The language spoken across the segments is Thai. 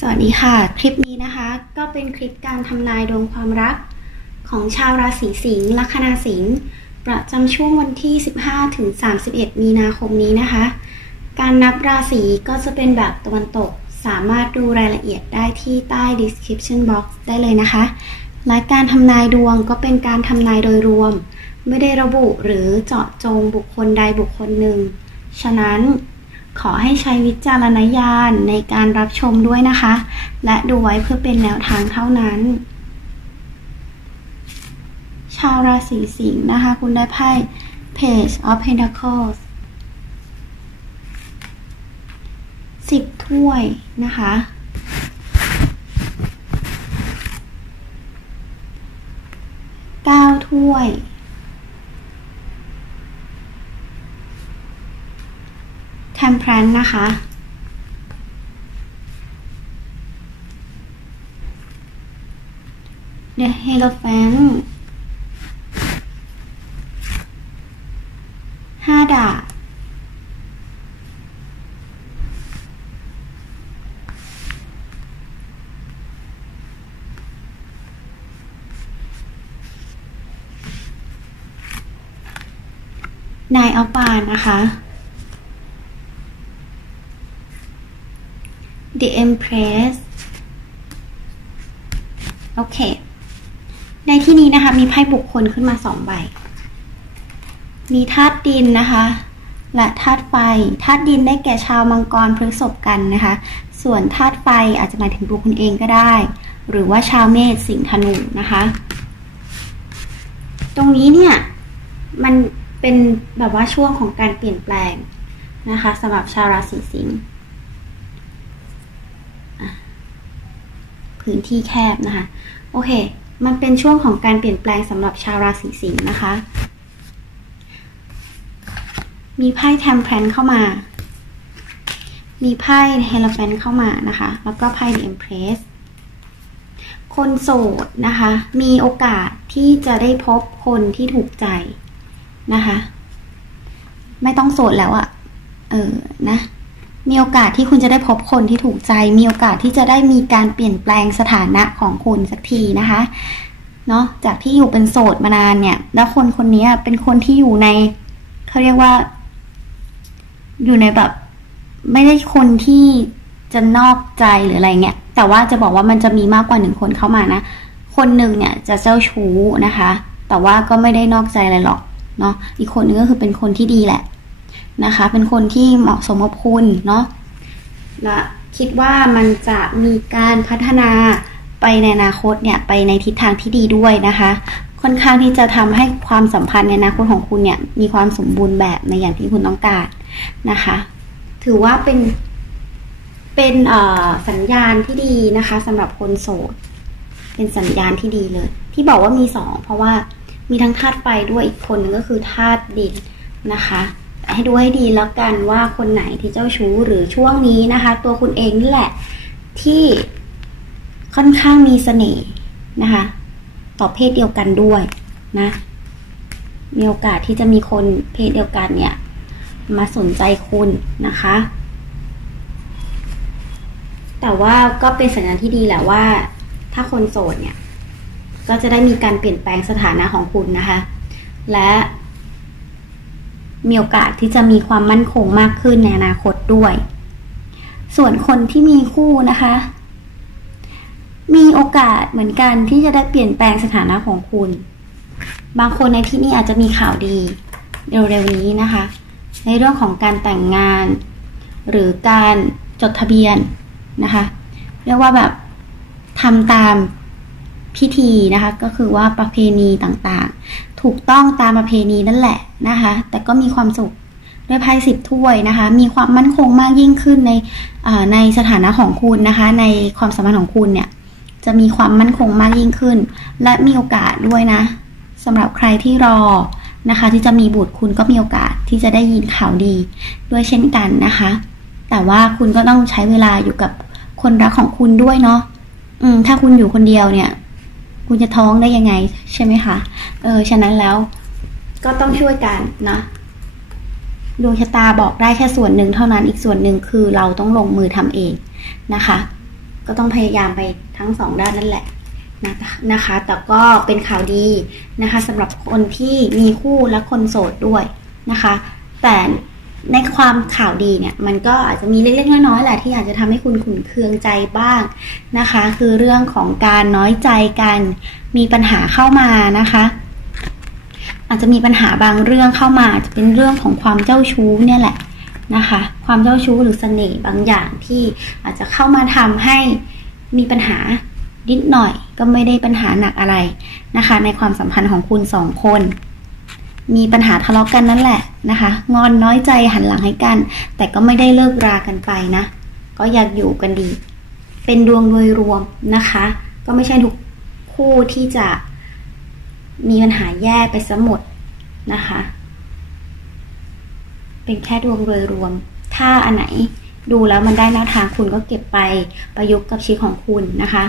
สวัสดีค่ะ คลิปนี้นะคะ ก็เป็นคลิปการทำนายดวงความรัก ของชาวราศีสิงห์ลัคนาสิงห์ประจำช่วงวันที่ 15 ถึง 31 มีนาคมนี้นะคะ การนับราศีก็จะเป็นแบบตะวันตกสามารถดูรายละเอียดได้ที่ใต้ description box ได้เลยนะคะ และการทำนายดวงก็เป็นการทำนายโดยรวม ไม่ได้ระบุหรือเจาะจงบุคคลใดบุคคลหนึ่ง ฉะนั้น ขอให้ใช้วิจารณญาณในการรับชมด้วยนะคะ และดูไว้เพื่อเป็นแนวทางเท่านั้น ชาวราศีสิงห์นะคะ คุณได้ไพ่ Page of Pentacles สิบถ้วยนะคะ เก้าถ้วย แท มเพรนนะคะ The Hierophant ห้าดาบนายเอาปานนะคะ The Empress โอเค ในที่นี้นะคะ มีไพ่บุคคลขึ้นมาสองใบ มีธาตุดินนะคะ และธาตุไฟ ธาตุดินได้แก่ชาวมังกรพฤษภกันนะคะ ส่วนธาตุไฟอาจจะหมายถึงตัวคุณเองก็ได้ หรือว่าชาวเมษสิงห์ธนูนะคะ ตรงนี้เนี่ย มันเป็นแบบว่าช่วงของการเปลี่ยนแปลงนะคะสำหรับชาวราศีสิงห์ พื้นที่แคบนะคะ โอเค มันเป็นช่วงของการเปลี่ยนแปลงสำหรับชาวราศีสิงห์นะคะ มีไพ่แทมเพลนเข้ามา มีไพ่เฮลแฟนเข้ามานะคะ แล้วก็ไพ่เอ็มเพรสคนโสดนะคะ มีโอกาสที่จะได้พบคนที่ถูกใจนะคะ ไม่ต้องโสดแล้วอะเออ นะ มีโอกาสที่คุณจะได้พบคนที่ถูกใจ มีโอกาสที่จะได้มีการเปลี่ยนแปลงสถานะของคุณสักทีนะคะเนาะจากที่อยู่เป็นโสดมานานเนี่ย แล้วคนคนนี้เป็นคนที่อยู่ในเขาเรียกว่า อยู่ในแบบ ไม่ได้คนที่จะนอกใจหรืออะไรเงี้ยแต่ว่าจะบอกว่ามันจะมีมากกว่าหนึ่งคนเข้ามานะคนหนึ่งเนี่ยจะเจ้าชู้นะคะ แต่ว่าก็ไม่ได้นอกใจอะไรหรอกเนาะอีกคนนึงก็คือเป็นคนที่ดีแหละ นะคะ เป็นคนที่เหมาะสมกับคุณเนาะและคิดว่ามันจะมีการพัฒนาไปในอนาคตเนี่ยไปในทิศทางที่ดีด้วยนะคะ ค่อนข้างที่จะทำให้ความสัมพันธ์ในอนาคตของคุณเนี่ยมีความสมบูรณ์แบบในอย่างที่คุณต้องการนะคะ ถือว่าเป็นเป็นสัญญาณที่ดีนะคะสำหรับคนโสด เป็นสัญญาณที่ดีเลย ที่บอกว่ามีสองเพราะว่ามีทั้งธาตุไฟด้วยอีกคนนึงก็คือธาตุดินนะคะ ให้ดูให้ดีแล้วกันว่าคนไหนที่เจ้าชู้หรือช่วงนี้นะคะ ตัวคุณเองนี่แหละที่ค่อนข้างมีเสน่ห์นะคะ ต่อเพศเดียวกันด้วยนะมีโอกาสที่จะมีคนเพศเดียวกันเนี่ย มาสนใจคุณนะคะ แต่ว่าก็เป็นสัญญาณที่ดีแหละว่า ถ้าคนโสดเนี่ย ก็จะได้มีการเปลี่ยนแปลงสถานะของคุณนะคะ และ มีโอกาสที่จะมีความมั่นคงมากขึ้นในอนาคตด้วย ส่วนคนที่มีคู่นะคะ มีโอกาสเหมือนกันที่จะได้เปลี่ยนแปลงสถานะของคุณ บางคนในที่นี้อาจจะมีข่าวดีเร็วๆนี้นะคะ ในเรื่องของการแต่งงาน หรือการจดทะเบียนนะคะเรียกว่าแบบทำตามพิธีนะคะ ก็คือว่าประเพณีต่างๆ ถูกต้องตามประเพณีนั่นแหละนะคะ แต่ก็มีความสุขด้วยไพ่สิบถ้วยนะคะ มีความมั่นคงมากยิ่งขึ้นในในสถานะของคุณนะคะ ในความสัมพันธ์ของคุณเนี่ย จะมีความมั่นคงมากยิ่งขึ้น และมีโอกาสด้วยนะสำหรับใครที่รอนะคะ ที่จะมีบุตรคุณก็มีโอกาสที่จะได้ยินข่าวดีด้วยเช่นกันนะคะ แต่ว่าคุณก็ต้องใช้เวลาอยู่กับคนรักของคุณด้วยเนาะถ้าคุณอยู่คนเดียวเนี่ย คุณจะท้องได้ยังไง ใช่ไหมคะ เออ ฉะนั้นแล้วก็ต้องช่วยกันนะดวงชะตาบอกได้แค่ส่วนหนึ่งเท่านั้นอีกส่วนหนึ่งคือเราต้องลงมือทำเองนะคะ ก็ต้องพยายามไปทั้งสองด้านนั่นแหละนะนะคะ แต่ก็เป็นข่าวดีนะคะสำหรับคนที่มีคู่และคนโสดด้วยนะคะ แต่ ในความข่าวดีเนี่ยมันก็อาจจะมีเล็กๆน้อยๆแหละที่อาจจะทำให้คุณขุนเคืองใจบ้างนะคะ คือเรื่องของการน้อยใจกันมีปัญหาเข้ามานะคะ อาจจะมีปัญหาบางเรื่องเข้ามาจะเป็นเรื่องของความเจ้าชู้เนี่ยแหละนะคะ ความเจ้าชู้หรือเสน่ห์บางอย่างที่อาจจะเข้ามาทำให้มีปัญหานิดหน่อยก็ไม่ได้ปัญหาหนักอะไรนะคะ ในความสัมพันธ์ของคุณสองคน มีปัญหาทะเลาะกกันนั่นแหละนะคะ งอนน้อยใจหันหลังให้กัน แต่ก็ไม่ได้เลิกรากันไปนะ ก็อยากอยู่กันดี เป็นดวงโดยรวมนะคะ ก็ไม่ใช่ทุกคู่ที่จะมีปัญหาแย่ไปสมดนะคะ เป็นแค่ดวงโดยรวม ถ้าอันไหนดูแล้วมันได้แนวทางคุณก็เก็บไปประยุกต์กับชีวิตของคุณนะคะ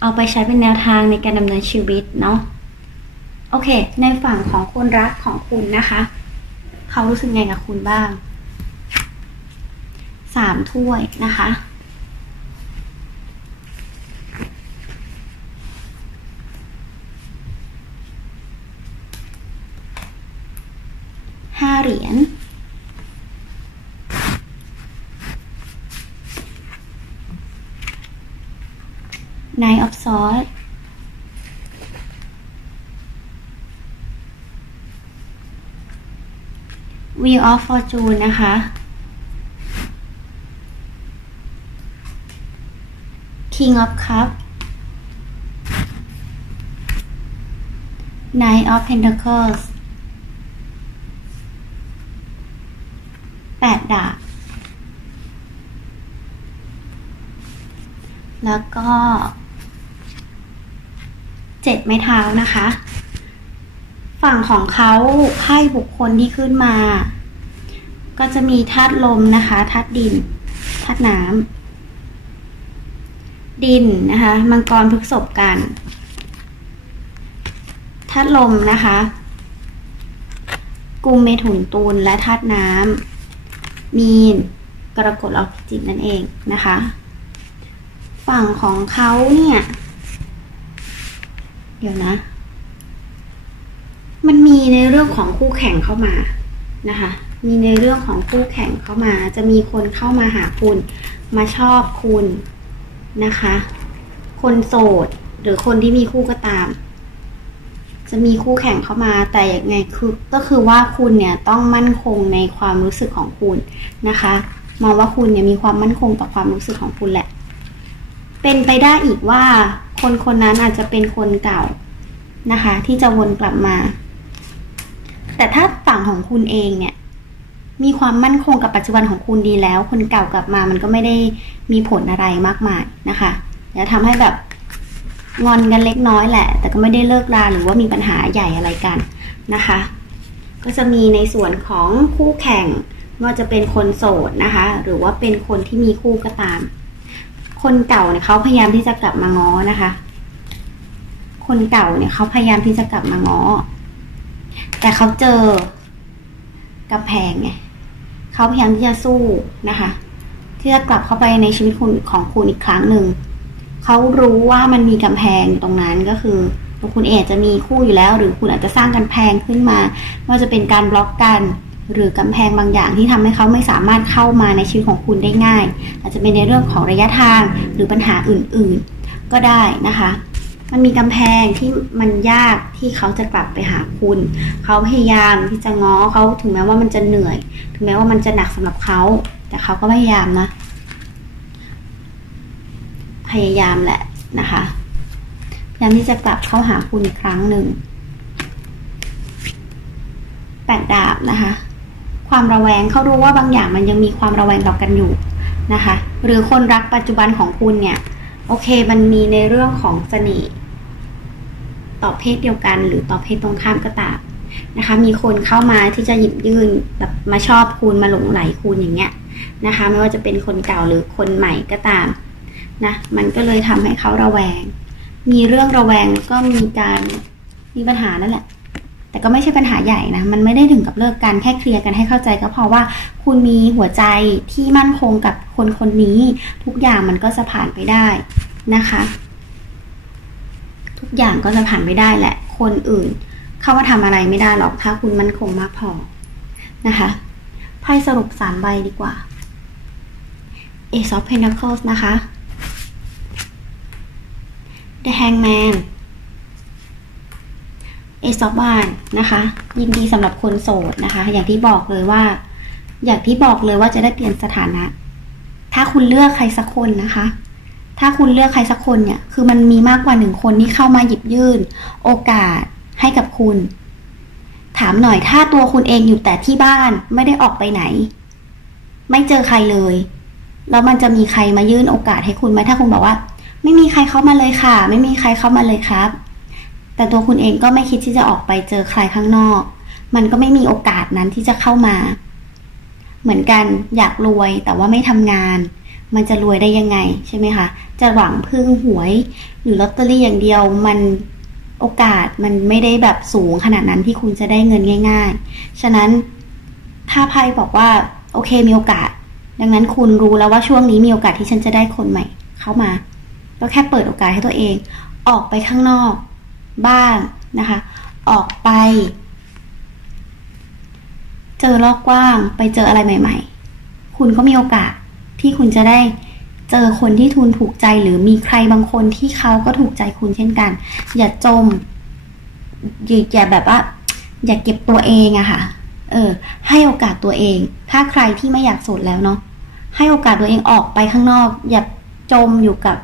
เอาไปใช้เป็นแนวทางในการดำเนินชีวิตเนาะ โอเค ในฝั่งของคนรักของคุณนะคะ เขารู้สึกไงกับคุณบ้างสามถ้วยนะคะห้าเหรียญ Nine of Swords Wheel of Fortune นะคะ King of Cup Knight of Pentacles แปดดาบ แล้วก็เจ็ดไม้เท้านะคะ ฝั่งของเขาไพ่บุคคลที่ขึ้นมา ก็จะมีธาตุลมนะคะธาตุดินธาตุน้ำดินนะคะมังกรพฤกษบกันธาตุลมนะคะกุมเมถุนตูนและธาตุน้ำมีนกรกฎออกจิตนั่นเองนะคะ ฝั่งของเขาเนี่ย เดี๋ยวนะ มันมีในเรื่องของคู่แข่งเข้ามานะคะ มีในเรื่องของคู่แข่งเข้ามา จะมีคนเข้ามาหาคุณ มาชอบคุณนะคะ คนโสดหรือคนที่มีคู่ก็ตาม จะมีคู่แข่งเข้ามา แต่อย่างไงคือก็คือว่าคุณเนี่ยต้องมั่นคงในความรู้สึกของคุณนะคะ มองว่าคุณเนี่ยมีความมั่นคงต่อความรู้สึกของคุณแหละ เป็นไปได้อีกว่าคนคนนั้นอาจจะเป็นคนเก่านะคะ ที่จะวนกลับมา แต่ถ้าฝั่งของคุณเองเนี่ย มีความมั่นคงกับปัจจุบันของคุณดีแล้ว คนเก่ากลับมามันก็ไม่ได้มีผลอะไรมากมายนะคะจะทำให้แบบงอนกันเล็กน้อยแหละ แต่ก็ไม่ได้เลิกราหรือว่ามีปัญหาใหญ่อะไรกันนะคะ ก็จะมีในส่วนของคู่แข่งว่าจะเป็นคนโสดนะคะ หรือว่าเป็นคนที่มีคู่ก็ตาม คนเก่าเนี่ยเขาพยายามที่จะกลับมาง้อนะคะ คนเก่าเนี่ยเขาพยายามที่จะกลับมาง้อ แต่เขาเจอกำแพงไงเขาพยายามที่จะสู้นะคะ ที่จะกลับเข้าไปในชีวิตคุณของคุณอีกครั้งหนึ่งเขารู้ว่ามันมีกำแพงตรงนั้นก็คือคุณเอจะมีคู่อยู่แล้ว หรือคุณอาจจะสร้างกำแพงขึ้นมาว่าจะเป็นการบล็อกกันหรือกำแพงบางอย่างที่ทำให้เขาไม่สามารถเข้ามาในชีวิตของคุณได้ง่าย อาจจะเป็นในเรื่องของระยะทางหรือปัญหาอื่นๆ ก็ได้นะคะ มันมีกำแพงที่มันยากที่เขาจะกลับไปหาคุณ เขาพยายามที่จะง้อเขาถึงแม้ว่ามันจะเหนื่อย ถึงแม้ว่ามันจะหนักสำหรับเขา แต่เขาก็พยายามนะ พยายามแหละนะคะพยายามที่จะกลับเข้าหาคุณอีกครั้งหนึ่งแปดดาบนะคะ ความระแวงเขารู้ว่าบางอย่างมันยังมีความระแวงต่อกันอยู่นะคะ หรือคนรักปัจจุบันของคุณเนี่ย โอเค มันมีในเรื่องของเสน่ห์ต่อเพศเดียวกัน หรือต่อเพศตรงข้ามก็ตามนะคะ มีคนเข้ามาที่จะหยิบยื่นแบบมาชอบคุณมาหลงไหลคุณอย่างเงี้ยนะคะ ไม่ว่าจะเป็นคนเก่าหรือคนใหม่ก็ตามนะมันก็เลยทำให้เขาระแวง มีเรื่องระแวงก็มีการมีปัญหานั่นแหละ แต่ก็ไม่ใช่ปัญหาใหญ่นะ มันไม่ได้ถึงกับเลิกกันแค่เคลียร์กันให้เข้าใจก็พราะว่าคุณมีหัวใจที่มั่นคงกับคนคนนี้ ทุกอย่างมันก็จะผ่านไปได้นะคะ ทุกอย่างก็จะผ่านไปได้แหละ คนอื่นเข้ามาทำอะไรไม่ได้หรอกถ้าคุณมั่นคงมากพอนะคะไพ่สรุปสามใบดีกว่า Ace of Pentacles นะคะ The Hangman Ace of Wands นะคะ ยินดีสำหรับคนโสดนะคะ อย่างที่บอกเลยว่า อย่างที่บอกเลยว่าจะได้เปลี่ยนสถานะ ถ้าคุณเลือกใครสักคนนะคะ ถ้าคุณเลือกใครสักคนเนี่ย คือมันมีมากกว่าหนึ่งคนที่เข้ามาหยิบยื่น โอกาสให้กับคุณ ถามหน่อยถ้าตัวคุณเองอยู่แต่ที่บ้านไม่ได้ออกไปไหน ไม่เจอใครเลย แล้วมันจะมีใครมายื่นโอกาสให้คุณไหมถ้าคุณบอกว่า ไม่มีใครเข้ามาเลยค่ะ ไม่มีใครเข้ามาเลยครับ แต่ตัวคุณเองก็ไม่คิดที่จะออกไปเจอใครข้างนอก มันก็ไม่มีโอกาสนั้นที่จะเข้ามา เหมือนกันอยากรวยแต่ว่าไม่ทำงาน มันจะรวยได้ยังไงใช่ไหมคะ จะหวังพึ่งหวย หรือลอตเตอรี่อย่างเดียวมันโอกาสมันไม่ได้แบบสูงขนาดนั้นที่คุณจะได้เงินง่าย ๆ ฉะนั้นถ้าไพ่บอกว่าโอเคมีโอกาส ดังนั้นคุณรู้แล้วว่าช่วงนี้มีโอกาสที่ฉันจะได้คนใหม่ เข้ามา ก็แค่เปิดโอกาสให้ตัวเอง ออกไปข้างนอก บ้างนะคะ ออกไป เจอโลกกว้างไปเจออะไรใหม่ ๆ คุณก็มีโอกาสที่คุณจะได้เจอคนที่ทุนถูกใจหรือมีใครบางคนที่เขาก็ถูกใจคุณเช่นกัน อย่าจม อย่าแบบว่า อย่าเก็บตัวเองอะค่ะ เออ ให้โอกาสตัวเอง ถ้าใครที่ไม่อยากโสดแล้วเนาะให้โอกาสตัวเองออกไปข้างนอก อย่าจมอยู่กับ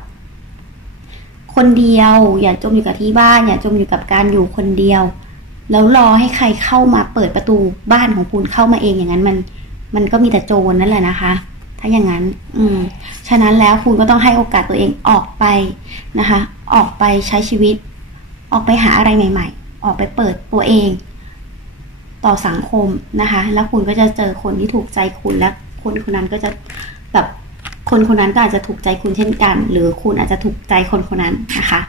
คนเดียว อย่าจมอยู่กับที่บ้านอย่าจมอยู่กับการอยู่คนเดียว แล้วรอให้ใครเข้ามาเปิดประตูบ้านของคุณเข้ามาเองอย่างนั้นมัน มันก็มีแต่โจรนั่นแหละนะคะ ถ้าอย่างนั้น อืม ฉะนั้นแล้วคุณก็ต้องให้โอกาสตัวเองออกไปนะคะ ออกไปใช้ชีวิต ออกไปหาอะไรใหม่ ๆ ออกไปเปิดตัวเอง ต่อสังคมนะคะ แล้วคุณก็จะเจอคนที่ถูกใจคุณและคนคนนั้นก็จะแบบ คนคนนั้นก็อาจจะถูกใจคุณเช่นกัน หรือคุณอาจจะถูกใจคนคนนั้นนะคะ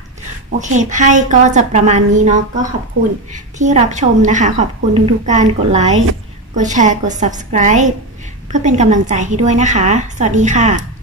โอเคไพ่ก็จะประมาณนี้เนาะก็ขอบคุณที่รับชมนะคะ ขอบคุณทุกๆการกดไลค์กดแชร์กด subscribe เพื่อเป็นกำลังใจให้ด้วยนะคะ สวัสดีค่ะ